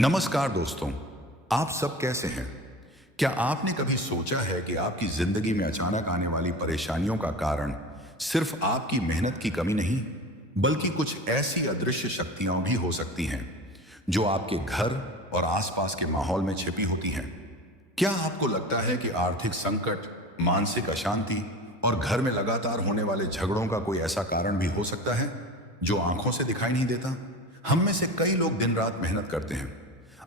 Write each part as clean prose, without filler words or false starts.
नमस्कार दोस्तों। आप सब कैसे हैं? क्या आपने कभी सोचा है कि आपकी जिंदगी में अचानक आने वाली परेशानियों का कारण सिर्फ आपकी मेहनत की कमी नहीं, बल्कि कुछ ऐसी अदृश्य शक्तियां भी हो सकती हैं जो आपके घर और आसपास के माहौल में छिपी होती हैं? क्या आपको लगता है कि आर्थिक संकट, मानसिक अशांति और घर में लगातार होने वाले झगड़ों का कोई ऐसा कारण भी हो सकता है जो आंखों से दिखाई नहीं देता? हम में से कई लोग दिन रात मेहनत करते हैं,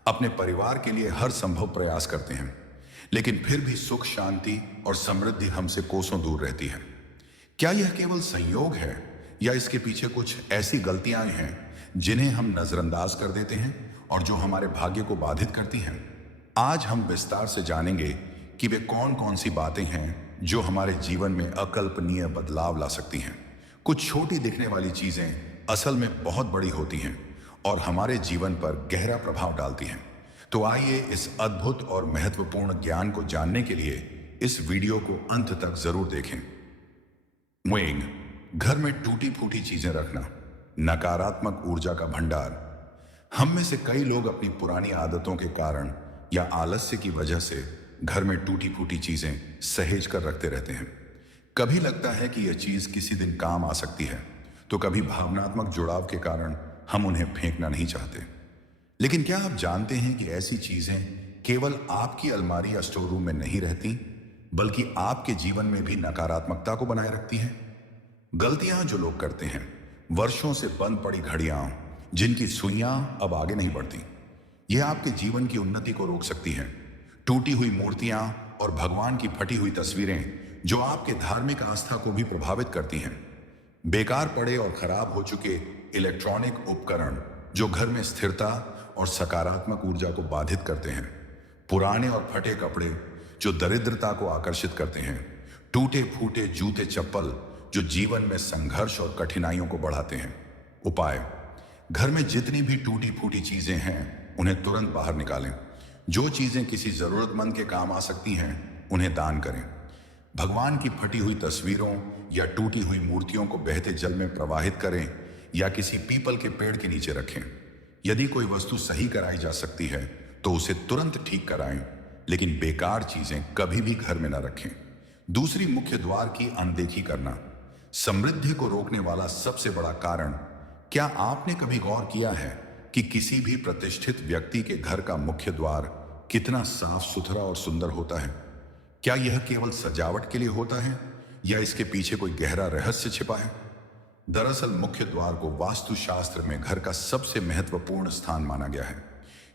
अपने परिवार के लिए हर संभव प्रयास करते हैं, लेकिन फिर भी सुख, शांति और समृद्धि हमसे कोसों दूर रहती है। क्या यह केवल संयोग है या इसके पीछे कुछ ऐसी गलतियां हैं जिन्हें हम नजरअंदाज कर देते हैं और जो हमारे भाग्य को बाधित करती हैं? आज हम विस्तार से जानेंगे कि वे कौन कौन सी बातें हैं जो हमारे जीवन में अकल्पनीय बदलाव ला सकती हैं। कुछ छोटी दिखने वाली चीजें असल में बहुत बड़ी होती हैं और हमारे जीवन पर गहरा प्रभाव डालती हैं। तो आइए इस अद्भुत और महत्वपूर्ण ज्ञान को जानने के लिए इस वीडियो को अंत तक जरूर देखें। वेइंग, घर में टूटी फूटी चीजें रखना, नकारात्मक ऊर्जा का भंडार। हम में से कई लोग अपनी पुरानी आदतों के कारण या आलस्य की वजह से घर में टूटी फूटी चीजें सहेज कर रखते रहते हैं। कभी लगता है कि यह चीज किसी दिन काम आ सकती है, तो कभी भावनात्मक जुड़ाव के कारण हम उन्हें फेंकना नहीं चाहते। लेकिन क्या आप जानते हैं कि ऐसी चीजें केवल आपकी अलमारी या स्टोर रूम में नहीं रहती, बल्कि आपके जीवन में भी नकारात्मकता को बनाए रखती हैं? गलतियां जो लोग करते हैं, वर्षों से बंद पड़ी घड़ियां जिनकी सुइयां अब आगे नहीं बढ़ती, यह आपके जीवन की उन्नति को रोक सकती हैं। टूटी हुई मूर्तियां और भगवान की फटी हुई तस्वीरें जो आपके धार्मिक आस्था को भी प्रभावित करती हैं। बेकार पड़े और खराब हो चुके इलेक्ट्रॉनिक उपकरण जो घर में स्थिरता और सकारात्मक ऊर्जा को बाधित करते हैं। पुराने और फटे कपड़े जो दरिद्रता को आकर्षित करते हैं। टूटे फूटे जूते चप्पल जो जीवन में संघर्ष और कठिनाइयों को बढ़ाते हैं। उपाय: घर में जितनी भी टूटी फूटी चीजें हैं उन्हें तुरंत बाहर निकालें। जो चीजें किसी जरूरतमंद के काम आ सकती हैं उन्हें दान करें। भगवान की फटी हुई तस्वीरों या टूटी हुई मूर्तियों को बहते जल में प्रवाहित करें या किसी पीपल के पेड़ के नीचे रखें। यदि कोई वस्तु सही कराई जा सकती है तो उसे तुरंत ठीक कराएं, लेकिन बेकार चीजें कभी भी घर में न रखें। दूसरी, मुख्य द्वार की अनदेखी करना, समृद्धि को रोकने वाला सबसे बड़ा कारण। क्या आपने कभी गौर किया है कि किसी भी प्रतिष्ठित व्यक्ति के घर का मुख्य द्वार कितना साफ सुथरा और सुंदर होता है? क्या यह केवल सजावट के लिए होता है या इसके पीछे कोई गहरा रहस्य छिपा है? दरअसल मुख्य द्वार को वास्तुशास्त्र में घर का सबसे महत्वपूर्ण स्थान माना गया है,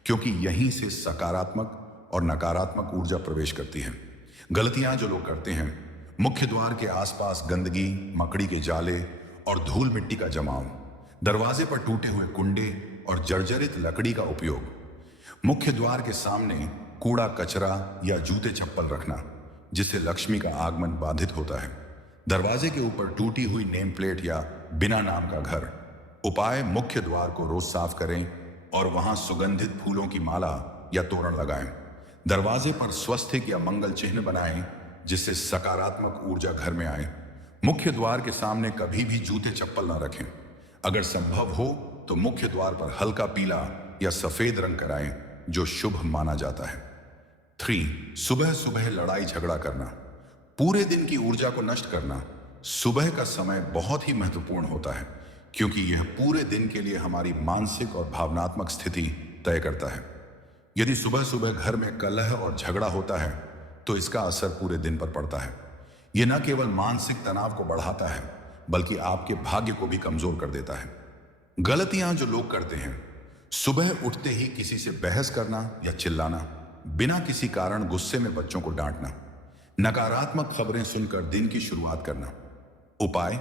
क्योंकि यहीं से सकारात्मक और नकारात्मक ऊर्जा प्रवेश करती है। गलतियां जो लोग करते हैं: मुख्य द्वार के आसपास गंदगी, मकड़ी के जाले और धूल मिट्टी का जमाव, दरवाजे पर टूटे हुए कुंडे और जर्जरित लकड़ी का उपयोग, मुख्य द्वार के सामने कूड़ा कचरा या जूते चप्पल रखना जिससे लक्ष्मी का आगमन बाधित होता है। दरवाजे के ऊपर टूटी हुई नेम प्लेट या बिना नाम का घर। उपाय: मुख्य द्वार को रोज साफ करें और वहां सुगंधित फूलों की माला या तोरण लगाएं। दरवाजे पर स्वस्तिक या मंगल चिन्ह बनाएं जिससे सकारात्मक ऊर्जा घर में आए। मुख्य द्वार के सामने कभी भी जूते चप्पल न रखें। अगर संभव हो तो मुख्य द्वार पर हल्का पीला या सफेद रंग कराएं जो शुभ माना जाता है। 3, सुबह सुबह लड़ाई झगड़ा करना, पूरे दिन की ऊर्जा को नष्ट करना। सुबह का समय बहुत ही महत्वपूर्ण होता है क्योंकि यह पूरे दिन के लिए हमारी मानसिक और भावनात्मक स्थिति तय करता है। यदि सुबह सुबह घर में कलह और झगड़ा होता है तो इसका असर पूरे दिन पर पड़ता है। यह न केवल मानसिक तनाव को बढ़ाता है बल्कि आपके भाग्य को भी कमजोर कर देता है। गलतियां जो लोग करते हैं: सुबह उठते ही किसी से बहस करना या चिल्लाना, बिना किसी कारण गुस्से में बच्चों को डांटना, नकारात्मक खबरें सुनकर दिन की शुरुआत करना। उपाय: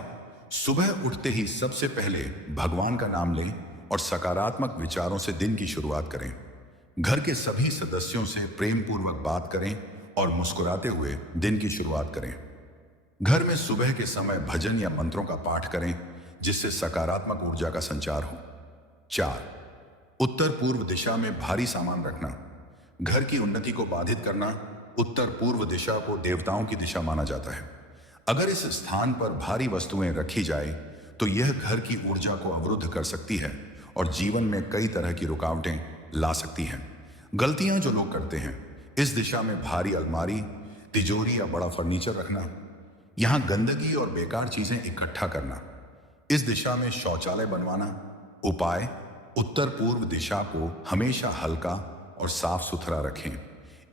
सुबह उठते ही सबसे पहले भगवान का नाम लें और सकारात्मक विचारों से दिन की शुरुआत करें। घर के सभी सदस्यों से प्रेम पूर्वक बात करें और मुस्कुराते हुए दिन की शुरुआत करें। घर में सुबह के समय भजन या मंत्रों का पाठ करें जिससे सकारात्मक ऊर्जा का संचार हो। 4, उत्तर पूर्व दिशा में भारी सामान रखना, घर की उन्नति को बाधित करना। उत्तर पूर्व दिशा को देवताओं की दिशा माना जाता है। अगर इस स्थान पर भारी वस्तुएं रखी जाए तो यह घर की ऊर्जा को अवरुद्ध कर सकती है और जीवन में कई तरह की रुकावटें ला सकती हैं। गलतियां जो लोग करते हैं, इस दिशा में भारी अलमारी, तिजोरी या बड़ा फर्नीचर रखना, यहां गंदगी और बेकार चीजें इकट्ठा करना, इस दिशा में शौचालय बनवाना। उपाय: उत्तर पूर्व दिशा को हमेशा हल्का और साफ सुथरा रखें।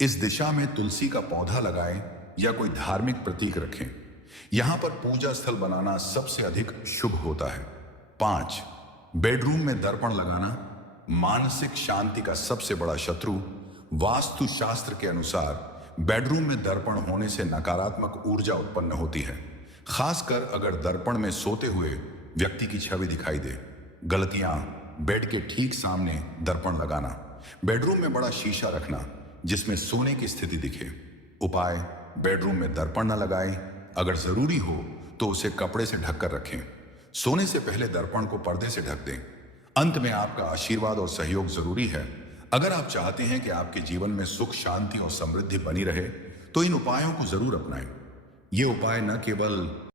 इस दिशा में तुलसी का पौधा लगाएं या कोई धार्मिक प्रतीक रखें। यहां पर पूजा स्थल बनाना सबसे अधिक शुभ होता है। 5. बेडरूम में दर्पण लगाना मानसिक शांति का सबसे बड़ा शत्रु। वास्तुशास्त्र के अनुसार बेडरूम में दर्पण होने से नकारात्मक ऊर्जा उत्पन्न होती है, खासकर अगर दर्पण में सोते हुए व्यक्ति की छवि दिखाई दे। गलतियां: बेड के ठीक सामने दर्पण लगाना, बेडरूम में बड़ा शीशा रखना जिसमें सोने की स्थिति दिखे। उपाय: बेडरूम में दर्पण न लगाएं, अगर जरूरी हो तो उसे कपड़े से ढककर रखें। सोने से पहले दर्पण को पर्दे से ढक दें। अंत में आपका आशीर्वाद और सहयोग जरूरी है। अगर आप चाहते हैं कि आपके जीवन में सुख, शांति और समृद्धि बनी रहे तो इन उपायों को जरूर अपनाएं। ये उपाय न केवल